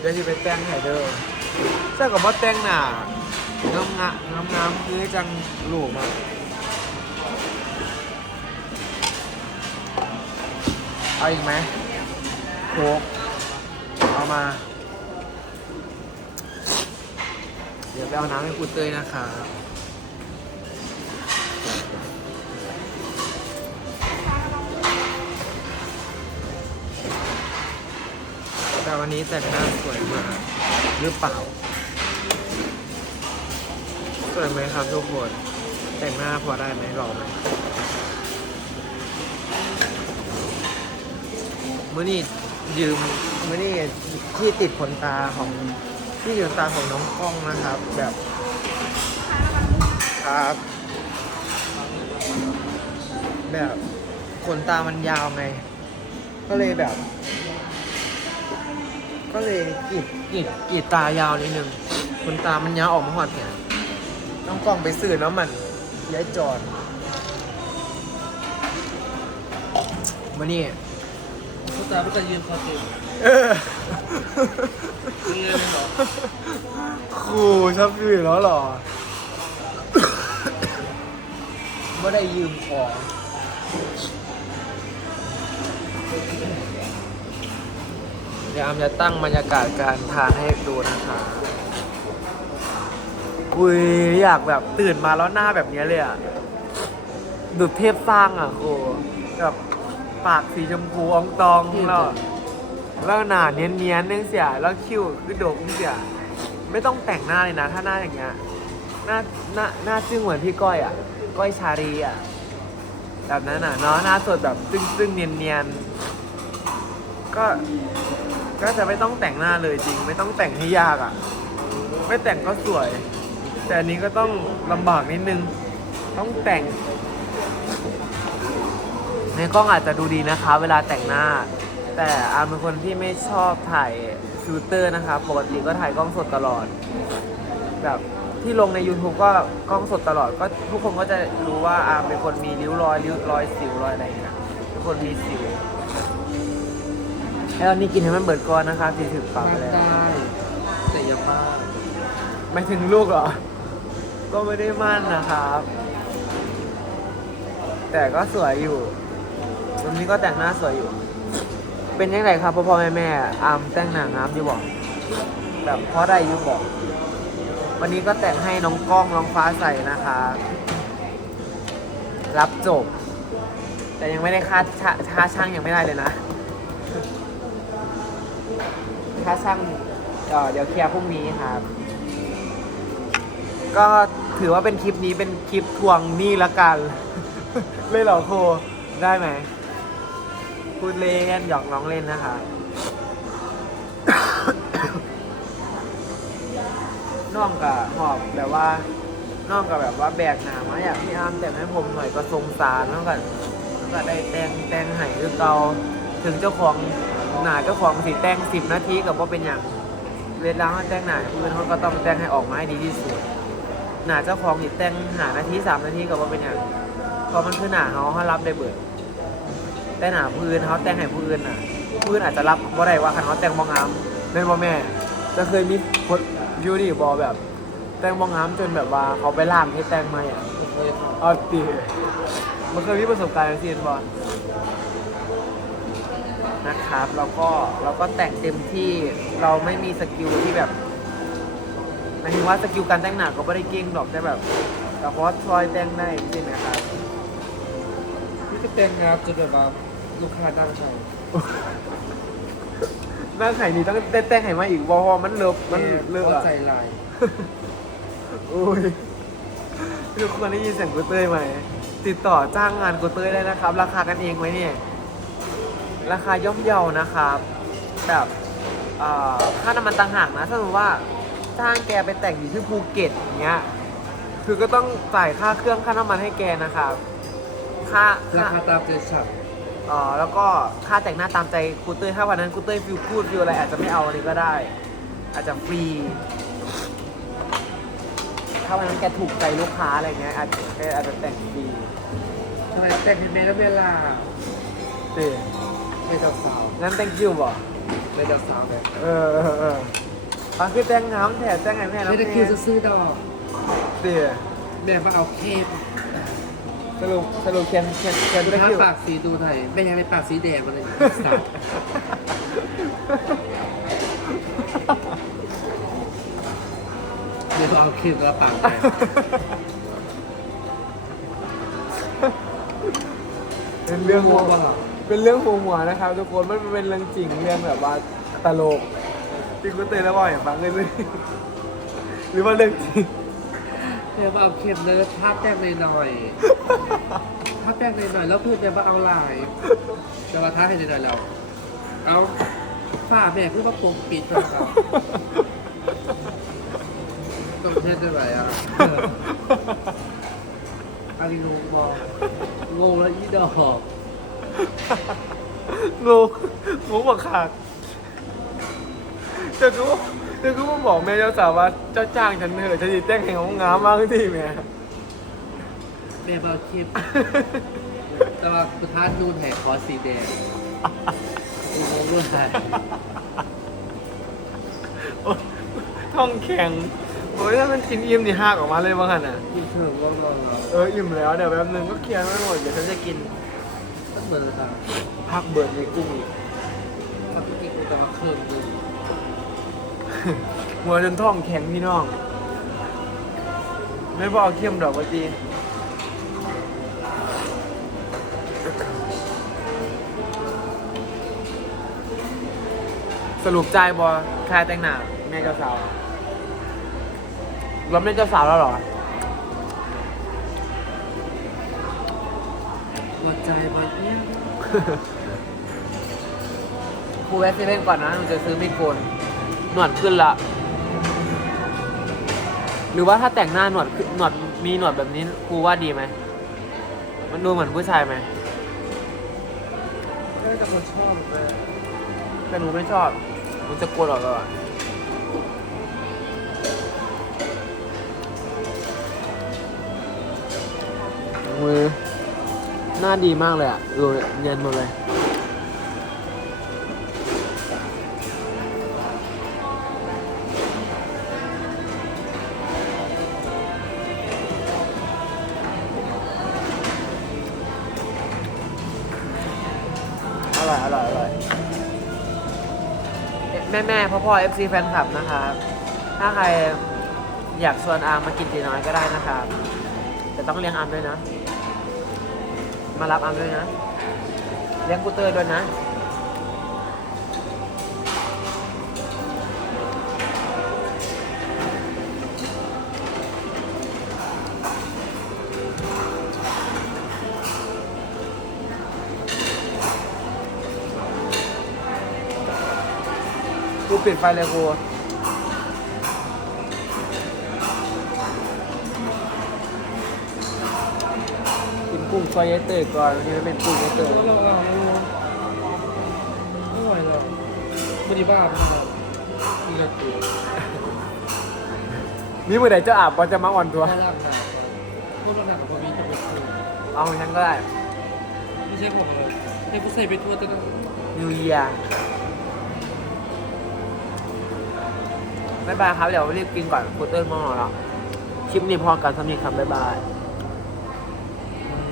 เดี๋ยวจะไปแต่งให้เด้อใช่กับว่าแต่งหน้างามงามงามงามๆคือจังหลูมาเอาอีกไหมโคกเอามา เดี๋ยวไปเอาน้ำให้คุณเตยนะคะ แต่วันนี้แต่งหน้าสวยมากหรือเปล่า สวยไหมครับทุกคน แต่งหน้าพอได้ไหมหล่อไหมมื่อนี้ยืมมื่อนี้ที่ติดขนตาของที่ยืมตาของน้องกล้องนะครับ แบบครับ แบบขนตามันยาวไง ก็เลยแบบ ก็เลยกรีดกรีดกรีดตายาวนิดนึงขนตามันยาวออกมาหอดแขนน้องกล้องไปซื้อน้ำมันย้ายจอนมานี่เขาตาไม่จะยืนคอติดเออเงินเหรอครูชอบยืนแล้วเหรอไม่ได้ยืมของ เดี๋ยวอามจะตั้งบรรยากาศการทานให้ดูนะคะอุ้ยอยากแบบตื่นมาแล้วหน้าแบบนี้เลยอะดุดเทพสร้างอะครูแบบปากสีชมพูอองตองแล้วแล้วหน้าเนียนๆนึงเสียแล้วคิ้วคือโด่งเสียไม่ต้องแต่งหน้าเลยนะ ถ้าหน้าอย่างเงี้ยหน้าหน้าหน้าจึ้งเหมือนพี่ก้อยอะก้อยชารีอะแบบนั้นอะเนาะหน้าสดแบบซึ่งซึ่งเนียนเนียนๆก็ ก็จะไม่ต้องแต่งหน้าเลยจริง ไม่ต้องแต่งให้ยากอะ ไม่แต่งก็สวย แต่อันนี้ก็ต้องลำบากนิดนึง ต้องแต่ง ในกล้องอาจจะดูดีนะคะ เวลาแต่งหน้า แต่อาร์มเป็นคนที่ไม่ชอบถ่ายฟิลเตอร์นะคะ ปกติก็ถ่ายกล้องสดตลอด แบบที่ลงใน YouTube ก็กล้องสดตลอดก็ทุกคนก็จะรู้ว่าอาร์มเป็นคนมีริ้วรอยริ้วรอยสิวรอยอะไรอย่างเงี้ยเป็นคนมีสิว แล้วอันนี้กินให้มันเบิดก่อนนะคะสีถึงปากไปแล้วได้แต่อย่ามาไม่ถึงลูกเหรอ ก็ไม่ได้มั่นนะครับ แต่ก็สวยอยู่วันนี้ก็แต่งหน้าสวยอยู่ เป็นยังไงครับพ่อพ่อแม่แม่อามแต่งหน้างามอยู่บอก แบบเพราะได้อยู่บอก วันนี้ก็แต่งให้น้องกล้องน้องฟ้าใสนะคะ รับจบ แต่ยังไม่ได้ค่าชาค่าช่างยังไม่ได้เลยนะ ค่าช่างเอ่อเดี๋ยวเคลียร์พรุ่งนี้ครับ ก็ถือว่าเป็นคลิปนี้เป็นคลิปทวงหนี้ละกัน เลยเหรอโคได้ไหมพูดเล่นหยอกน้องเล่นนะคะ น้องกับหอบแบบว่าน้องกับแบบว่าแบกหนามาอยากพี่อาร์มแต่งให้ผมหน่อยก็สงสารน้องกันน้องก็ได้แต่งแต่งให้คือเกาถึงเจ้าของ หนาเจ้าของสีแต่งสิบนาทีกับว่าเป็นอย่างเวลาเขาแต่งหนาเพื่อนเขาก็ต้องแต่งให้ออกมาให้ดีที่สุด หนาเจ้าของอีแต่งหานาทีสามนาทีกับว่าเป็นอย่างเพราะมันคือหนาเขาเขารับได้เบิดแต่หนาพื้นเขาแต่งให้พื้นน่ะพื้นอาจจะรับบ่ได้ว่าคันเขาแต่งบองงามเป็นบ่แม่จะเคยมีคนยูดีบอแบบ แต่งบองงามจนแบบว่าเขาไปล่างให้แต่งมาอะเคยเอาตีมันเคยมีประสบการณ์ที่เห็นบอล นะครับ แล้วก็เราก็แต่งเต็มที่เราไม่มีสกิลที่แบบหมายถึงว่าสกิลการแต่งหน้าก็ไม่ได้เก่งหรอกแต่แบบแต่เพราะว่าช่วยแต่งได้จริงๆนะครับนี่ก็เต็มงานจนแบบว่าลูกค้าดังใจหน้าไข่นี่ต้องได้แต่งให้มาอีกเพราะว่ามันเลิฟมันเลิฟเข้าอะใจลายอุ้ยทุกคนได้ยินเสียงกูเต้ยไหมติดต่อจ้างงานกูเต้ยได้นะครับ ราคากันเองไหมเนี่ย ราคาย่อมเยานะครับแบบเอ่อค่าน้ำมันต่างหากนะถ้าสมมติว่าจ้างแกไปแต่งอยู่ที่ภูเก็ตอย่างเงี้ยคือก็ต้องจ่ายค่าเครื่องค่าน้ำมันให้แกนะครับค่าราค่าคาตามใจฉับเอ่อแล้วก็ค่าแต่งหน้าตามใจครูเต้ยถ้าวันนั้นครูเต้ยฟิลพูดฟิลอะไรอาจจะไม่เอาอันนี้ก็ได้ อาจจะฟรี ถ้าวันนั้นแกถูกใจลูกค้าอะไรเงี้ยอาจจะแกอาจจะแต่งฟรีทำไมแต่งในเวลาเต้ ไม่เจ้าสาวงั้น thank you บ่เอในเดาสาวแบบเออเออเออฟังคือแต่งน้ำแถมแต่งไงแม่แล้วไม่ได้คิวซื้อๆดอกเสียแม่มาเอาเคปสรุปสรุปเขียนเขียนเขียนดูได้ถ้าคิวปากสีดูหน่อยแม่ยังในปากสีแดงมาเลยสาวเดี๋ยวเอาคลิปแล้วปากไปเป็นเรื่องหัวว่า เป็นเรื่องหัวหัวนะครับทุกคนมันเป็นเรื่องจริงเรื่องแบบว่าตลกที่คุณเตือนแล้วบอกอย่างฟังเลยเลยหรือว่าเรื่องจริงเดี๋ยวมาเอาคลิปเนื้อภาพแป้งหน่อยๆภาพแป้งหน่อยๆแล้วพูดแบบว่าเอาลายจะมาท้าให้หน่อยๆเรา เอาฝ้าแม่คือว่าปกปิดนะครับต้องเทศได้ไหมอะอันนี้งงมองงงแล้วอีดอก งงงงบักขาดแต่กูแต่กูมาบอกแม่เจ้าสาวว่าเจ้าจ้างฉันเถอะฉันจะแต่งให้ของงามมากที่แม่แม่เอาคลิปแต่ว่าสุดท้ายนูนแหกคอสีแดงกูงงด้วยโอ๊ยท้องแข็งโอ้ยถ้ามันกินอิ่มนี่หักออกมาเลยบ้างขนาด กินเถอะว่างนอนแล้วเอออิ่มแล้วเดี๋ยวแป๊บนึงก็เคลียร์ไม่หมดเดี๋ยวฉันจะกิน ต้องเหมือนกันผักเบิร์ดในกุ้งอีกถ้ากินกูจะมาเคิร์มดูหัวจนท้องแข็งพี่น้อง ไม่บอกเข้มดอกว่าจีสรุปใจายบอคายแต่งหน้าแม่เจ้าสาวแล้วแม่เจ้าสาวแล้วเหรอ หัวใจมันเนี่ยครูแวะเซเว่นก่อนนะหนูจะซื้อมีดโกนหนวดขึ้นละ หรือว่าถ้าแต่งหน้าหนวดขึ้นหนวดมีหนวดแบบนี้ครูว่าดีไหม มันดูเหมือนผู้ชายไหมน่าจะคนชอบเลยแต่หนูไม่ชอบหนูจะโกนออกแล้วอะมือ หน้าดีมากเลยอะดูเนียนหมดเลย อร่อย อร่อย อร่อย แม่แม่พ่อพ่อเอฟซีแฟนคลับนะครับ ถ้าใครอยากชวนอาร์มมากินตีน้อยก็ได้นะครับ แต่ต้องเลี้ยงอาร์มด้วยนะ มารับอามด้วยนะ เลี้ยงกูเตอร์ด้วยนะ กูปิดไฟเลยกู กุ้งซอยยายเตยก่อนวันนี้มันเป็นกุ้งยายเตยเราเราอร่อยเลยไม่ดีบ้าไม่ได้กินกับกูนี่เมื่อไหร่เจ้าอาบก็จะมาอ่อนตัว ร่างหนักพวกเราหนักกับพี่จะไปทัวเอาของฉันก็ได้ ไม่ใช่ผมเลยให้ผู้ใส่ไปทัวร์แต่ก็ New Year บ๊ายบายครับ เดี๋ยวรีบกินก่อนกูเตอร์มองแล้วคลิปนี้พอกันสำหรับครับบ๊ายบาย